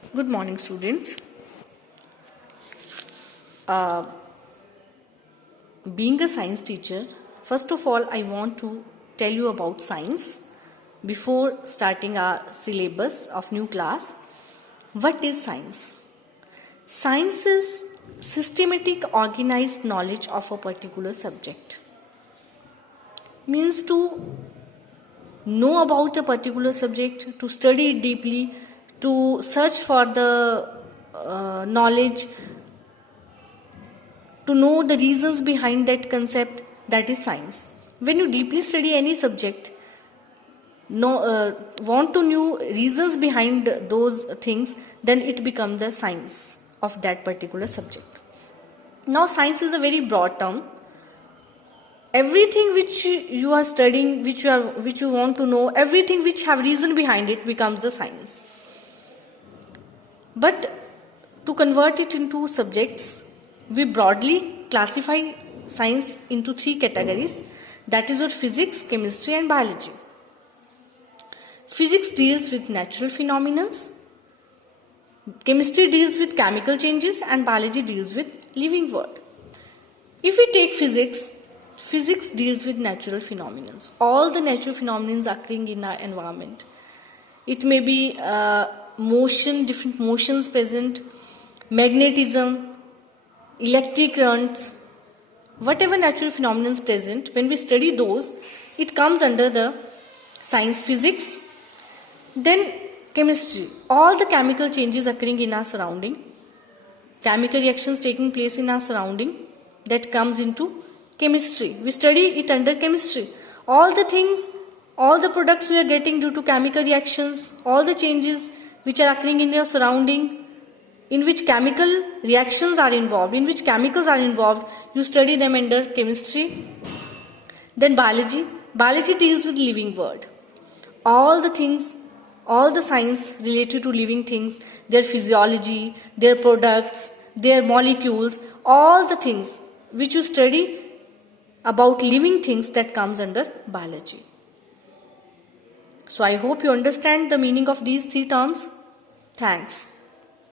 Good morning, students. Uh, Being a science teacher, first of all, I want to tell you about science before starting our syllabus of new class. What is science? Science is systematic, organized knowledge of a particular subject. Means to know about a particular subject, to study it deeply, to search for the knowledge, to know the reasons behind that concept, that is science. When you deeply study any subject, want to know reasons behind those things, then it becomes the science of that particular subject. Now science is a very broad term. Everything which you are studying, which you want to know, everything which have reason behind it becomes the science. But to convert it into subjects, we broadly classify science into three categories, that is physics, chemistry and biology. Physics deals with natural phenomena, chemistry deals with chemical changes and biology deals with living world. If we take physics, physics deals with natural phenomena, all the natural phenomena occurring in our environment. It may be motion, different motions present, magnetism, electric currents, whatever natural phenomena is present, when we study those, it comes under the science physics. Then chemistry, all the chemical changes occurring in our surrounding, chemical reactions taking place in our surrounding, that comes into chemistry. We study it under chemistry. All the things, all the products we are getting due to chemical reactions, all the changes which are occurring in your surrounding, in which chemical reactions are involved, in which chemicals are involved, you study them under chemistry. Then biology. Biology deals with living world. All the things, all the science related to living things, their physiology, their products, their molecules, all the things which you study about living things, that comes under biology. So I hope you understand the meaning of these three terms. Thanks.